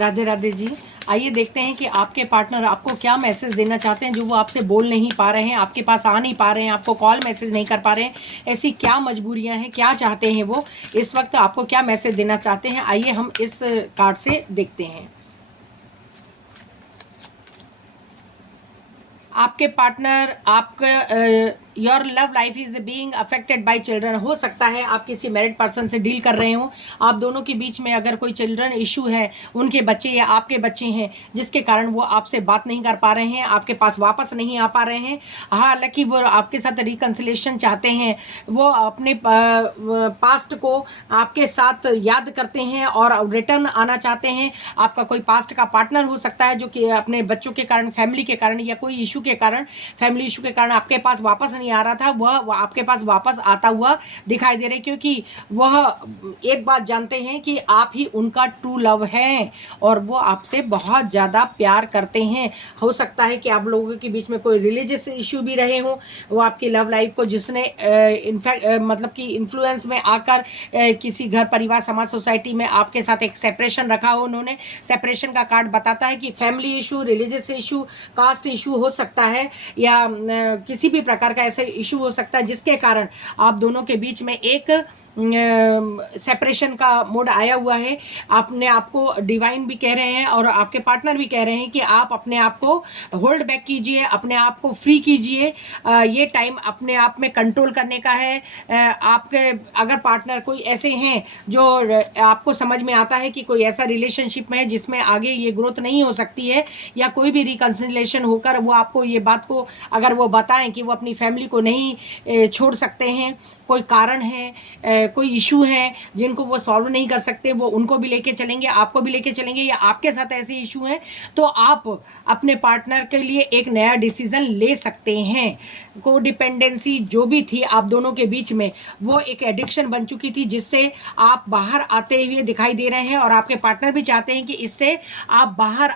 राधे राधे जी। आइए देखते हैं कि आपके पार्टनर आपको क्या मैसेज देना चाहते हैं जो वो आपसे बोल नहीं पा रहे हैं, आपके पास आ नहीं पा रहे हैं, आपको कॉल मैसेज नहीं कर पा रहे हैं। ऐसी क्या मजबूरियां हैं, क्या चाहते हैं वो इस वक्त आपको क्या मैसेज देना चाहते हैं। आइए हम इस कार्ड से देखते हैं। आपके पार्टनर आपका your love life is being affected by children. हो सकता है आप किसी मैरिड पर्सन से डील कर रहे हो, आप दोनों के बीच में अगर कोई चिल्ड्रन इशू है, उनके बच्चे या आपके बच्चे हैं जिसके कारण वो आपसे बात नहीं कर पा रहे हैं, आपके पास वापस नहीं आ पा रहे हैं। हालांकि वो आपके साथ रिकन्सिलेशन चाहते हैं, वो अपने पास्ट को आपके साथ याद करते हैं और रिटर्न आना चाहते हैं। आपका कोई पास्ट का पार्टनर हो सकता है जो कि अपने बच्चों के कारण, फैमिली के कारण या कोई इशू के कारण, फैमिली इशू के कारण आपके पास वापस नहीं आ रहा था, वह आपके पास वापस आता हुआ दिखाई दे रहा है, क्योंकि वह एक बात जानते हैं कि आप ही उनका ट्रू लव है और वो आपसे बहुत ज़्यादा प्यार करते हैं। हो सकता है कि आप लोगों के बीच में कोई रिलीजियस इशू भी रहे हो, वो आपकी लव लाइफ को जिसने इनफैक्ट मतलब कि इन्फ्लुएंस में आकर किसी घर परिवार समाज सोसाइटी में आपके साथ एक सेपरेशन रखा हो। उन्होंने सेपरेशन का कार्ड बताता है कि family issue, religious issue, caste issue हो सकता है या किसी भी प्रकार का ऐसा इशू हो सकता है जिसके कारण आप दोनों के बीच में एक सेपरेशन का मोड आया हुआ है। अपने आप को डिवाइन भी कह रहे हैं और आपके पार्टनर भी कह रहे हैं कि आप अपने आप को होल्ड बैक कीजिए, अपने आप को फ्री कीजिए। ये टाइम अपने आप में कंट्रोल करने का है। आपके अगर पार्टनर कोई ऐसे हैं जो आपको समझ में आता है कि कोई ऐसा रिलेशनशिप में है जिसमें आगे ये ग्रोथ नहीं हो सकती है या कोई भी रिकन्सिलेशन होकर वो आपको ये बात को अगर वो बताएं कि वो अपनी फैमिली को नहीं छोड़ सकते हैं, कोई कारण है, कोई इशू है जिनको वो सॉल्व नहीं कर सकते, वो उनको भी लेके चलेंगे, आपको भी लेके चलेंगे, या आपके साथ ऐसे इशू हैं तो आप अपने पार्टनर के लिए एक नया डिसीजन ले सकते हैं। को डिपेंडेंसी जो भी थी आप दोनों के बीच में, वो एक एडिक्शन बन चुकी थी जिससे आप बाहर आते हुए दिखाई दे रहे हैं और आपके पार्टनर भी चाहते हैं कि इससे आप बाहर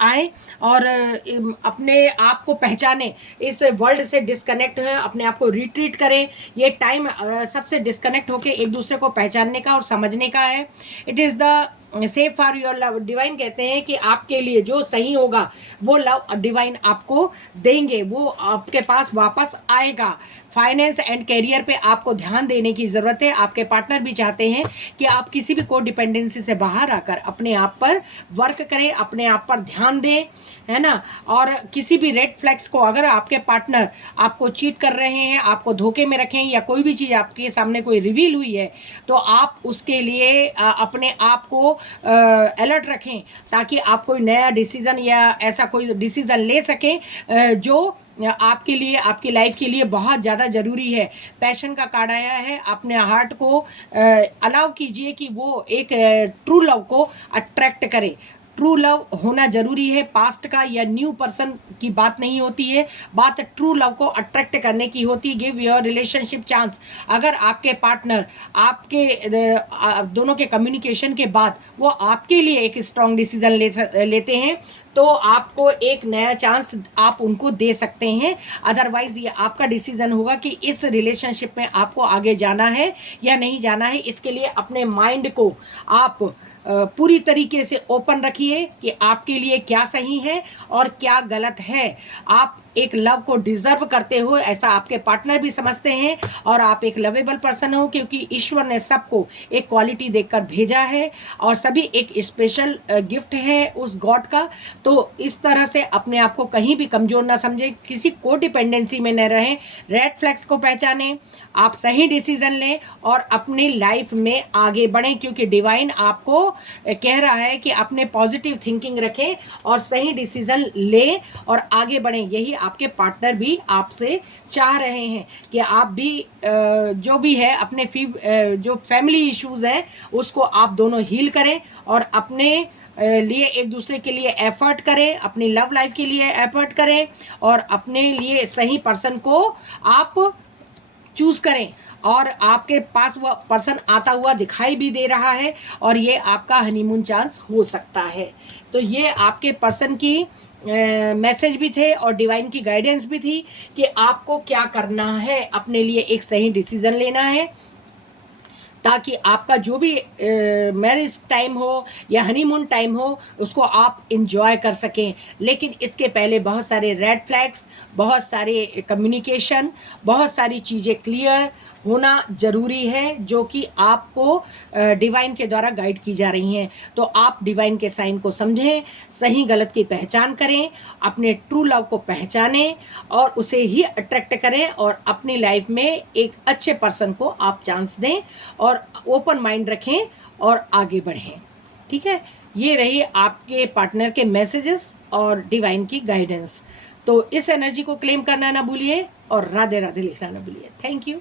आए और अपने आप को पहचाने, इस वर्ल्ड से डिस्कनेक्ट हैं, अपने आप को रिट्रीट करें। ये टाइम सबसे डिस्कनेक्ट होकर एक दूसरे को पहचानने का और समझने का है। It is the safe for your love. Divine कहते हैं कि आपके लिए जो सही होगा वो लव डिवाइन आपको देंगे, वो आपके पास वापस आएगा। फाइनेंस एंड कैरियर पे आपको ध्यान देने की ज़रूरत है। आपके पार्टनर भी चाहते हैं कि आप किसी भी को डिपेंडेंसी से बाहर आकर अपने आप पर वर्क करें, अपने आप पर ध्यान दें, है ना। और किसी भी रेड फ्लैग्स को, अगर आपके पार्टनर आपको चीट कर रहे हैं, आपको धोखे में रखें या कोई भी चीज़ आपके सामने कोई रिवील हुई है तो आप उसके लिए अपने आप को अलर्ट रखें ताकि आप कोई नया डिसीज़न या ऐसा कोई डिसीज़न ले सकें जो आपके लिए, आपकी लाइफ के लिए बहुत ज़्यादा ज़रूरी है। पैशन का कार्ड आया है। अपने हार्ट को अलाउ कीजिए कि वो एक ट्रू लव को अट्रैक्ट करे। ट्रू लव होना जरूरी है। पास्ट का या न्यू पर्सन की बात नहीं होती है, बात ट्रू लव को अट्रैक्ट करने की होती है। Give your relationship chance. अगर आपके पार्टनर आपके दोनों के कम्युनिकेशन के बाद वो आपके लिए एक स्ट्रॉन्ग डिसीजन लेते हैं तो आपको एक नया चांस आप उनको दे सकते हैं। अदरवाइज ये आपका डिसीजन होगा कि इस रिलेशनशिप में आपको आगे जाना है या नहीं जाना है। इसके लिए अपने माइंड को आप पूरी तरीके से ओपन रखिए कि आपके लिए क्या सही है और क्या गलत है। आप एक लव को डिजर्व करते हो, ऐसा आपके पार्टनर भी समझते हैं और आप एक लवेबल पर्सन हो क्योंकि ईश्वर ने सबको एक क्वालिटी देकर भेजा है और सभी एक स्पेशल गिफ्ट है उस गॉड का। तो इस तरह से अपने आप को कहीं भी कमजोर ना समझे, किसी को डिपेंडेंसी में न रहें, रेड फ्लैग्स को पहचानें, आप सही डिसीजन लें और अपनी लाइफ में आगे बढ़ें क्योंकि डिवाइन आपको कह रहा है कि अपने पॉजिटिव थिंकिंग रखें और सही डिसीजन लें और आगे बढ़ें। यही आपके पार्टनर भी आपसे चाह रहे हैं कि आप भी जो भी है अपने जो फैमिली इश्यूज हैं उसको आप दोनों हील करें और अपने लिए एक दूसरे के लिए एफर्ट करें, अपनी लव लाइफ के लिए एफर्ट करें और अपने लिए सही पर्सन को आप चूज करें। और आपके पास वह पर्सन आता हुआ दिखाई भी दे रहा है और ये आपका हनीमून चांस हो सकता है। तो ये आपके पर्सन की मैसेज भी थे और डिवाइन की गाइडेंस भी थी कि आपको क्या करना है, अपने लिए एक सही डिसीजन लेना है। ताकि आपका जो भी मैरिज टाइम हो या हनीमून टाइम हो उसको आप इंजॉय कर सकें। लेकिन इसके पहले बहुत सारे रेड फ्लैग्स, बहुत सारे कम्युनिकेशन, बहुत सारी चीज़ें क्लियर होना ज़रूरी है, जो कि आपको डिवाइन के द्वारा गाइड की जा रही हैं। तो आप डिवाइन के साइन को समझें, सही गलत की पहचान करें, अपने ट्रू लव को पहचानें और उसे ही अट्रैक्ट करें और अपनी लाइफ में एक अच्छे पर्सन को आप चांस दें और ओपन माइंड रखें और आगे बढ़ें। ठीक है, ये रही आपके पार्टनर के मैसेजेस और डिवाइन की गाइडेंस। तो इस एनर्जी को क्लेम करना ना भूलिए और राधे राधे लिखना ना भूलिए। Thank you.